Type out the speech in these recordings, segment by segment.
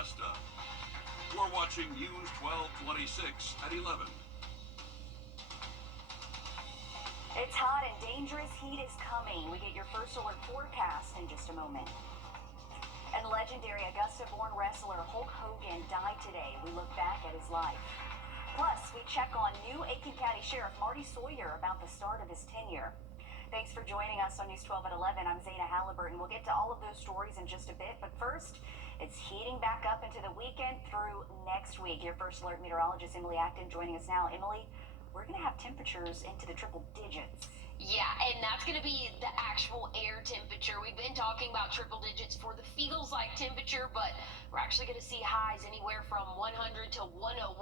Augusta. We're watching News 1226 at 11. It's hot and dangerous heat is coming. We get your first alert forecast in just a moment. And legendary Augusta-born wrestler Hulk Hogan died today. We look back at his life. Plus, we check on new Aiken County Sheriff Marty Sawyer about the start of his tenure. Thanks for joining us on News 12 at 11. I'm Zana Halliburton. We'll get to all of those stories in just a bit, but first, it's heating back up into the weekend through next week. Your first alert meteorologist, Emily Acton, joining us now. Emily, we're going to have temperatures into the triple digits. Yeah, and that's going to be the actual air temperature. We've been talking about triple digits for the feels-like temperature, but we're actually going to see highs anywhere from 100 to 101.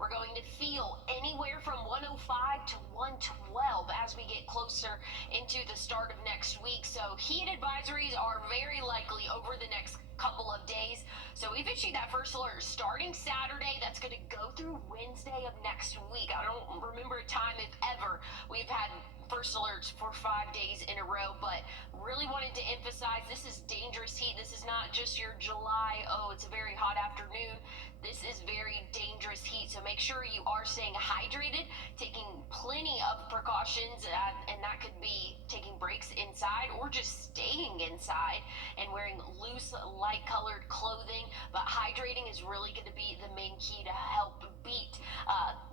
We're going to feel anywhere from 105 to 112 as we get closer into the start of next week. So heat advisories are very likely over the next couple of days. So we've issued that first alert starting Saturday. That's going to go through Wednesday of next week. I don't remember a time, if ever, we've had first alerts for 5 days in a row, but really wanted to emphasize this is dangerous heat. This is not just your July, oh, it's a very hot afternoon. This is very dangerous heat, so make sure you are staying hydrated, taking plenty of precautions, and that could be taking breaks inside or just staying inside and wearing loose, light-colored clothing. But hydrating is really going to be the main key to help beat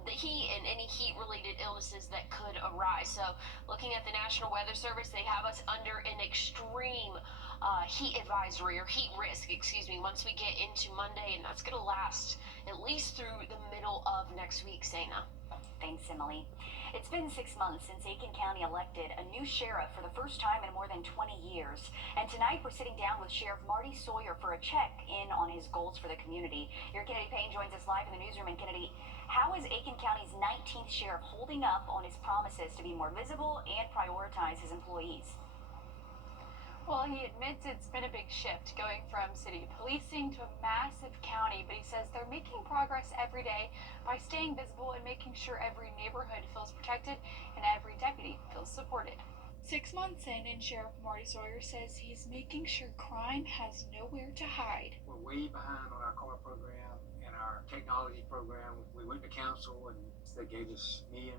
the heat and any heat-related illnesses that could arise. So looking at the National Weather Service, they have us under an extreme heat advisory, or heat risk, excuse me, once we get into Monday, and that's going to last at least through the middle of next week, Sana. Thanks, Emily. It's been 6 months since Aiken County elected a new sheriff for the first time in more than 20 years. And tonight we're sitting down with Sheriff Marty Sawyer for a check-in on his goals for the community. Your Kennedy Payne joins us live in the newsroom. And Kennedy, how is Aiken County's 19th sheriff holding up on his promises to be more visible and prioritize his employees? Well, he admits it's been a big shift going from city policing to a massive county, but he says they're making progress every day by staying visible and making sure every neighborhood feels protected and every deputy feels supported. 6 months in, and Sheriff Marty Sawyer says he's making sure crime has nowhere to hide. We're way behind on our car program and our technology program. We went to council and they gave us $1.5 million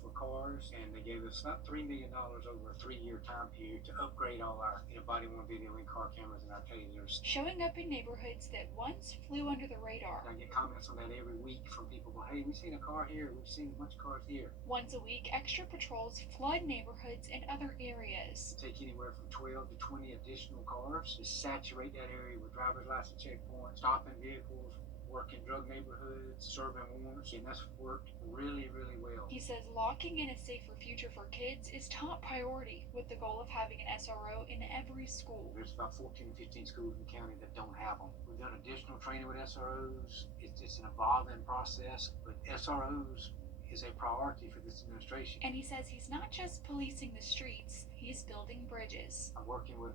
for cars, and they gave us about $3 million over a 3-year time period to upgrade all our body-worn video in-car cameras and our tasers. Showing up in neighborhoods that once flew under the radar. I get comments on that every week from people going, hey, we've seen a car here, we've seen a bunch of cars here. Once a week, extra patrols flood neighborhoods and other areas. Take anywhere from 12 to 20 additional cars to saturate that area with driver's license checkpoints, stopping vehicles, working drug neighborhoods, serving warrants, and that's worked really, really well. He says locking in a safer future for kids is top priority, with the goal of having an SRO in every school. There's about 14 to 15 schools in the county that don't have them. We've done additional training with SROs. It's an evolving process, but SROs is a priority for this administration. And he says he's not just policing the streets, he's building bridges. I'm working with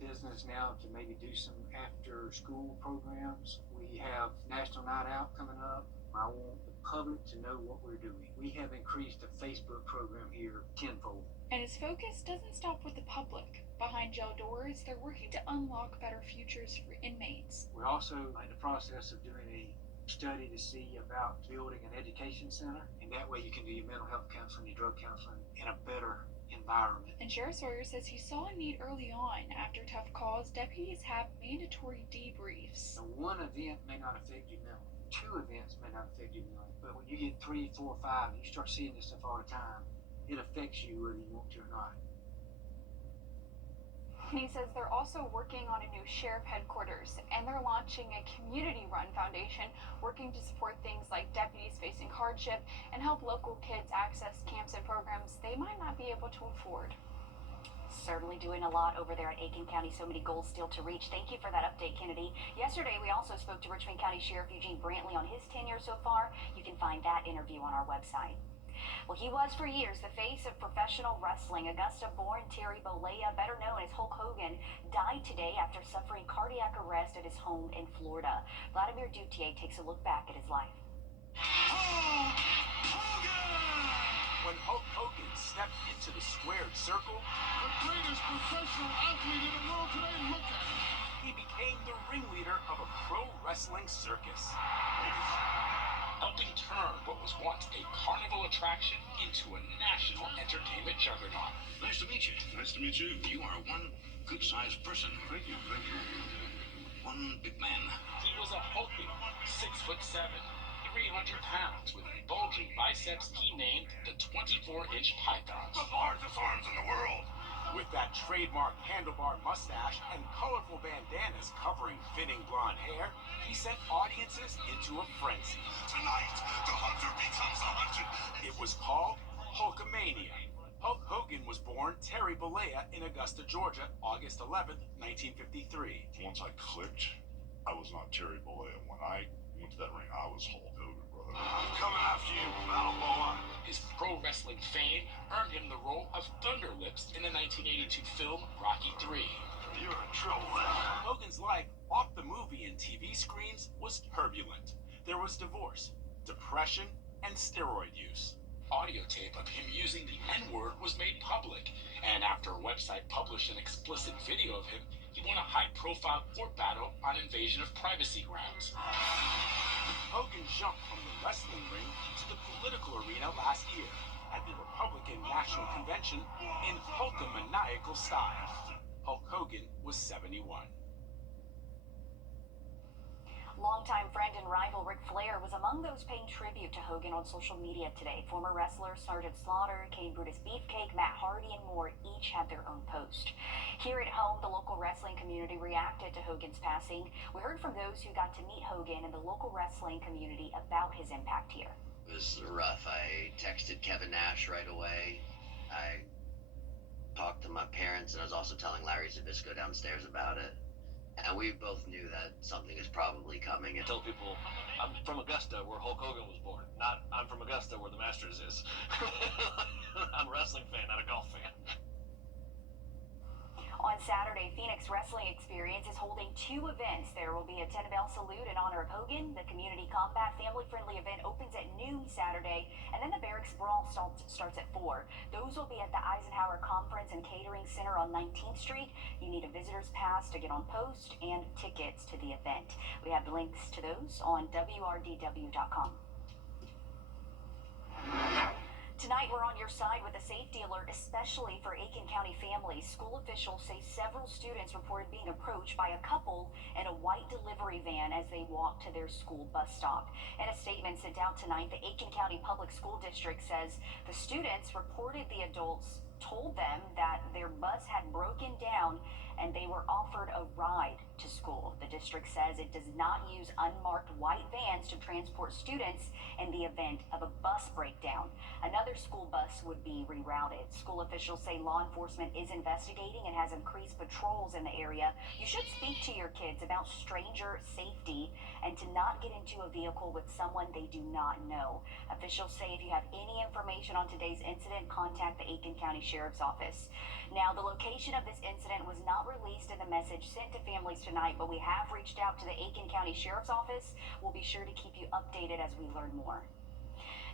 business now to maybe do some after-school programs. We have National Night Out coming up. I want the public to know what we're doing. We have increased the Facebook program here tenfold. And his focus doesn't stop with the public. Behind jail doors, they're working to unlock better futures for inmates. We're also in the process of doing a study to see about building an education center, and that way you can do your mental health counseling, your drug counseling in a better environment. And Sheriff Sawyer says he saw a need early on. After tough calls, deputies have mandatory debriefs. So one event may not affect you mentally. 2 events may not affect you mentally. But when you get 3, 4, 5, and you start seeing this stuff all the time, it affects you whether you want to or not. And he says they're also working on a new sheriff headquarters, and they're launching a community-run foundation working to support things like deputies facing hardship and help local kids access camps and programs they might not be able to afford. Certainly doing a lot over there at Aiken County. So many goals still to reach. Thank you for that update, Kennedy. Yesterday, we also spoke to Richmond County Sheriff Eugene Brantley on his tenure so far. You can find that interview on our website. Well, he was for years the face of professional wrestling. Augusta-born Terry Bollea, better known as Hulk Hogan, died today after suffering cardiac arrest at his home in Florida. Vladimir Dutier takes a look back at his life. Hulk Hogan! When Hulk Hogan stepped into the squared circle, the greatest professional athlete in the world today, look at him. he he became the ringleader of a pro wrestling circus, helping turn what was once a carnival attraction into a national entertainment juggernaut. Nice to meet you. Nice to meet you. You are one good-sized person. Thank you. Thank you. One big man. He was a hulking 6'7", 300 pounds with bulging biceps he named the 24-inch pythons. The largest arms in the world. With that trademark handlebar mustache and colorful bandanas covering thinning blonde hair, he sent audiences into a frenzy. Tonight, the hunter becomes a hunted. It was called Hulkamania. Hulk Hogan was born Terry Bollea in Augusta, Georgia, August 11th, 1953. Once I clicked, I was not Terry Bollea. When I went to that ring, I was Hulk Hogan, brother. I'm coming after you, Balboa. His pro wrestling fame earned him the role of Thunder Lips in the 1982 film Rocky III. You're in trouble. Hogan's life off the movie and TV screens was turbulent. There was divorce, depression, and steroid use. Audio tape of him using the N-word was made public, and after a website published an explicit video of him, he won a high-profile court battle on invasion of privacy grounds. Hogan jumped from the wrestling ring to the political arena last year at the Republican National Convention in Hulkamaniacal style. Hulk Hogan was 71. Longtime friend and rival Ric Flair was among those paying tribute to Hogan on social media today. Former wrestlers Sergeant Slaughter, Kane Brutus Beefcake, Matt Hardy, and more each had their own post. Here at home, the local wrestling community reacted to Hogan's passing. We heard from those who got to meet Hogan and the local wrestling community about his impact here. It was rough. I texted Kevin Nash right away. I talked to my parents, and I was also telling Larry Zbyszko downstairs about it. And we both knew that something is probably coming. I tell people, I'm from Augusta, where Hulk Hogan was born. Not, I'm from Augusta, where the Masters is. I'm a wrestling fan, not a golf fan. On Saturday, Phoenix Wrestling Experience is holding 2 events. There will be a 10-bell salute in honor of Hogan. The Community Combat family-friendly event opens at noon Saturday, and then the Barracks Brawl starts at 4. Those will be at the Eisenhower Conference and Catering Center on 19th Street. You need a visitor's pass to get on post and tickets to the event. We have links to those on wrdw.com. Tonight, we're on your side with a safety alert, especially for Aiken County families. School officials say several students reported being approached by a couple in a white delivery van as they walked to their school bus stop. In a statement sent out tonight, the Aiken County Public School District says the students reported the adults told them that their bus had broken down and they were offered a ride to school. The district says it does not use unmarked white vans to transport students in the event of a bus breakdown. Another school bus would be rerouted. School officials say law enforcement is investigating and has increased patrols in the area. You should speak to your kids about stranger safety and to not get into a vehicle with someone they do not know. Officials say if you have any information on today's incident, contact the Aiken County Sheriff's Office. Now, the location of this incident was not released in the message sent to families tonight, but we have reached out to the Aiken County Sheriff's Office. We'll be sure to keep you updated as we learn more.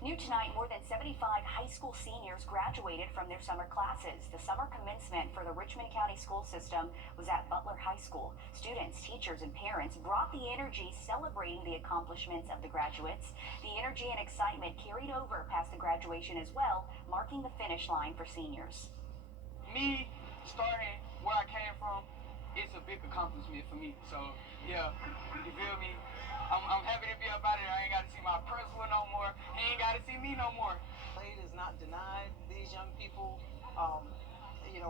New tonight, more than 75 high school seniors graduated from their summer classes. The summer commencement for the Richmond County school system was at Butler High School. Students, teachers, and parents brought the energy celebrating the accomplishments of the graduates. The energy and excitement carried over past the graduation as well, marking the finish line for seniors. Me starting where I came from, it's a big accomplishment for me. So yeah, you feel me? I'm happy to be up out here. I ain't got to see my principal no more. He ain't got to see me no more. Aid is not denied. These young people,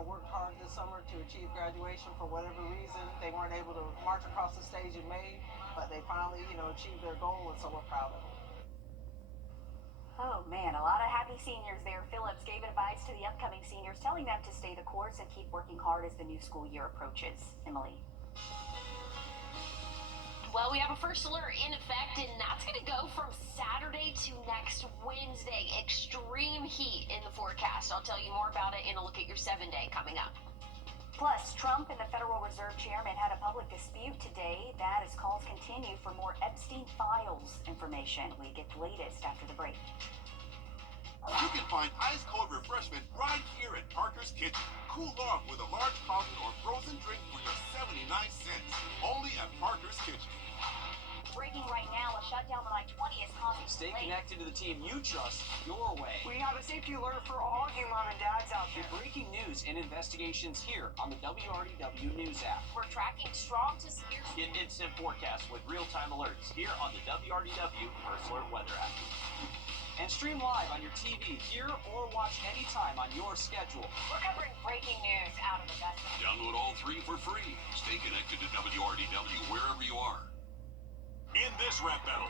worked hard this summer to achieve graduation for whatever reason. They weren't able to march across the stage in May, but they finally, achieved their goal, and so we're proud of them. Oh man, a lot of happy seniors there. Phillips gave advice to the upcoming seniors, telling them to stay the course and keep working hard as the new school year approaches. Emily. Well, we have a first alert in effect, and that's going to go from Saturday to next Wednesday. Extreme heat in the forecast. I'll tell you more about it in a look at your 7-day coming up. Plus, Trump and the Federal Reserve Chairman had a public dispute today. That as calls continue for more Epstein Files information. We get the latest after the break. You can find ice-cold refreshment right here at Parker's Kitchen. Cool off with a large fountain or frozen drink for your 79 cents. Only at Parker's Kitchen. Breaking right now, a shutdown on I-20 is causing Stay delays. connected to the team you trust your way. We have a safety alert for all you mom and dads out there. Get breaking news and investigations here on the WRDW News app. We're tracking strong to severe. Get instant forecasts with real-time alerts here on the WRDW First Alert Weather app. And stream live on your TV, here or watch anytime on your schedule. We're covering breaking news out of Augusta. Download all 3 for free. Stay connected to WRDW wherever you are. In this rap battle,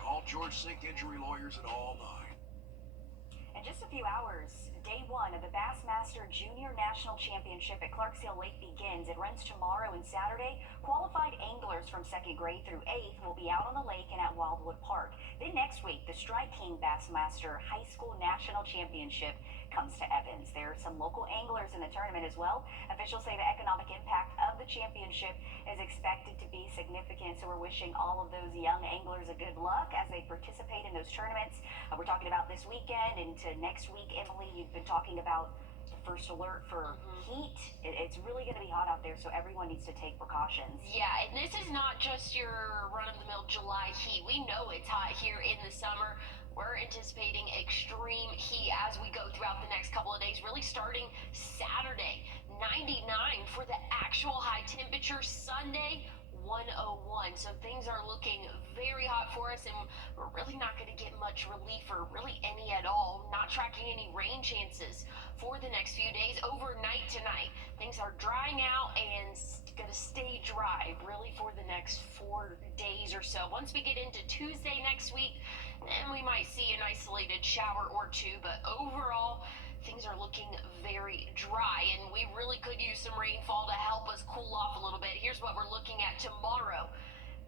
call George Sink injury lawyers at all 9. In just a few hours, day 1 of the Bassmaster Junior National Championship at Clarks Hill Lake begins. It runs tomorrow and Saturday. Qualified anglers from 2nd grade through 8th will be out on the lake and at Wildwood Park. Then next week, the Strike King Bassmaster High School National Championship comes to Evans. There are some local anglers in the tournament as well. Officials say the economic impact of the championship is expected to be significant, so we're wishing all of those young anglers a good luck as they participate in those tournaments. We're talking about this weekend into next week. Emily, you've been talking about the first alert for heat. It's really going to be hot out there, so everyone needs to take precautions. Yeah, and this is not just your run-of-the-mill July heat. We know it's hot here in the summer. We're anticipating extreme heat as we go throughout the next couple of days, really starting Saturday, 99 for the actual high temperature. Sunday, 101. So things are looking very hot for us, and we're really not going to get much relief, or really any at all. Not tracking any rain chances for the next few days. Overnight tonight, things are drying out and going to stay dry really for the next 4 days or so. Once we get into Tuesday next week, then we might see an isolated shower or two, but overall things are looking very dry, and we really could use some rainfall to help us cool off a little bit. Here's what we're looking at tomorrow.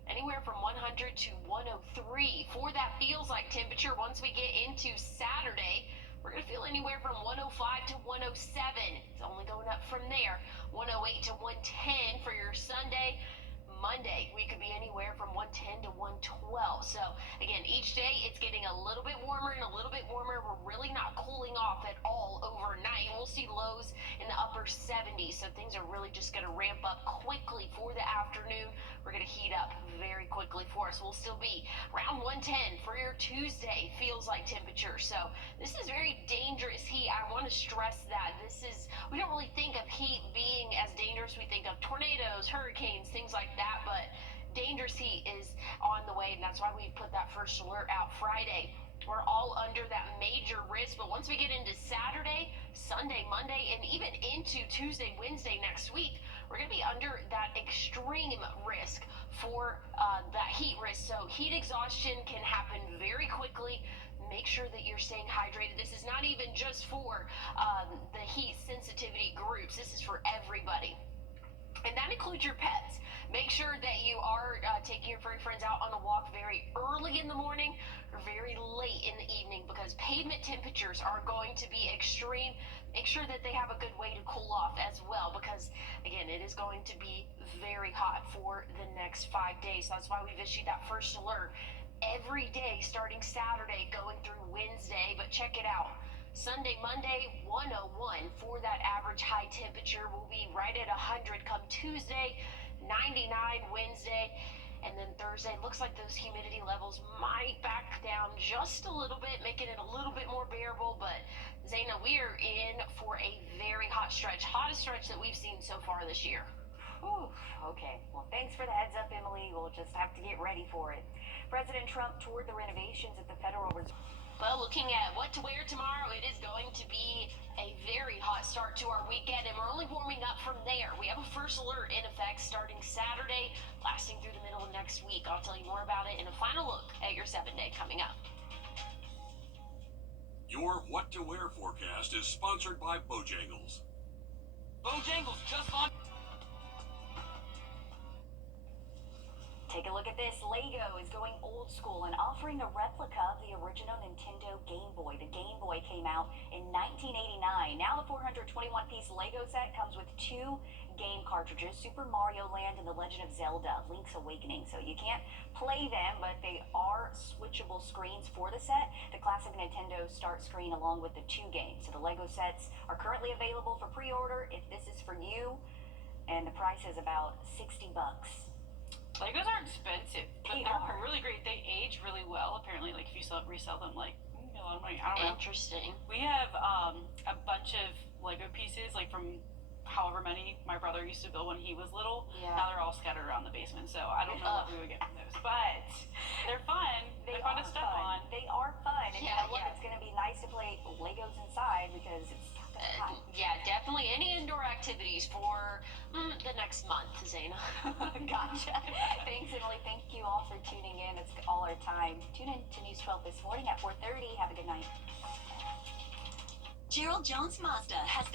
Anywhere from 100 to 103 for that feels like temperature. Once we get into Saturday, we're going to feel anywhere from 105 to 107. It's only going up from there. 108 to 110 for your Sunday. Monday, we could be anywhere from 110 to 112. So again, each day it's getting a little bit warmer and a little bit warmer. We're really not cooling off at all overnight. We'll see lows in the upper 70s. So things are really just going to ramp up quickly for the afternoon. We're going to heat up very quickly for us. We'll still be around 110 for your Tuesday feels like temperature. So this is very dangerous heat. I want to stress that. We don't really think of heat being as dangerous. We think of tornadoes, hurricanes, things like that, but dangerous heat is on the way, and that's why we put that first alert out Friday. We're all under that major risk, but once we get into Saturday, Sunday, Monday, and even into Tuesday, Wednesday next week, we're going to be under that extreme risk for that heat risk. So heat exhaustion can happen very quickly. Make sure that you're staying hydrated. This is not even just for the heat sensitivity groups. This is for everybody. And that includes your pets. Make sure that you are taking your furry friends out on a walk very early in the morning or very late in the evening, because pavement temperatures are going to be extreme. Make sure that they have a good way to cool off as well, because again, it is going to be very hot for the next 5 days. So that's why we've issued that first alert every day starting Saturday going through Wednesday. But check it out. Sunday, Monday, 101 for that average high temperature. We'll be right at 100 come Tuesday, 99 Wednesday, and then Thursday. Looks like those humidity levels might back down just a little bit, making it a little bit more bearable. But Zaina, we are in for a very hot stretch, hottest stretch that we've seen so far this year. Whew, okay, well, thanks for the heads up, Emily. We'll just have to get ready for it. President Trump toured the renovations at the Federal Reserve. Well, looking at what to wear tomorrow, it is going to be a very hot start to our weekend, and we're only warming up from there. We have a first alert in effect starting Saturday, lasting through the middle of next week. I'll tell you more about it in a final look at your 7-day coming up. Your What to Wear forecast is sponsored by Bojangles. Bojangles just launched. Take a look at this. Lego is going old school and offering a replica of the original Nintendo Game Boy. The Game Boy came out in 1989. Now the 421-piece Lego set comes with 2 game cartridges, Super Mario Land and The Legend of Zelda, Link's Awakening. So you can't play them, but they are switchable screens for the set. The classic Nintendo start screen along with the 2 games. So the Lego sets are currently available for pre-order. and the price is about $60. Legos are expensive, but They they're are. really great. They age really well. Apparently, like if you resell them, like you get a lot of money. I don't know. Interesting. We have a bunch of Lego pieces, like from however many my brother used to build when he was little. Yeah. Now they're all scattered around the basement, so I don't know what we would get from those. But they're fun. They're fun to step on. They are fun. And Yeah, you know what? yeah. It's going to be nice to play Legos inside because it's not that hot. Yeah, definitely any indoor activities for the next month, Zaina. Gotcha. Thanks, Emily. Thank you all for tuning in. It's all our time. Tune in to News 12 this morning at 4:30. Have a good night. Gerald Jones Mazda has the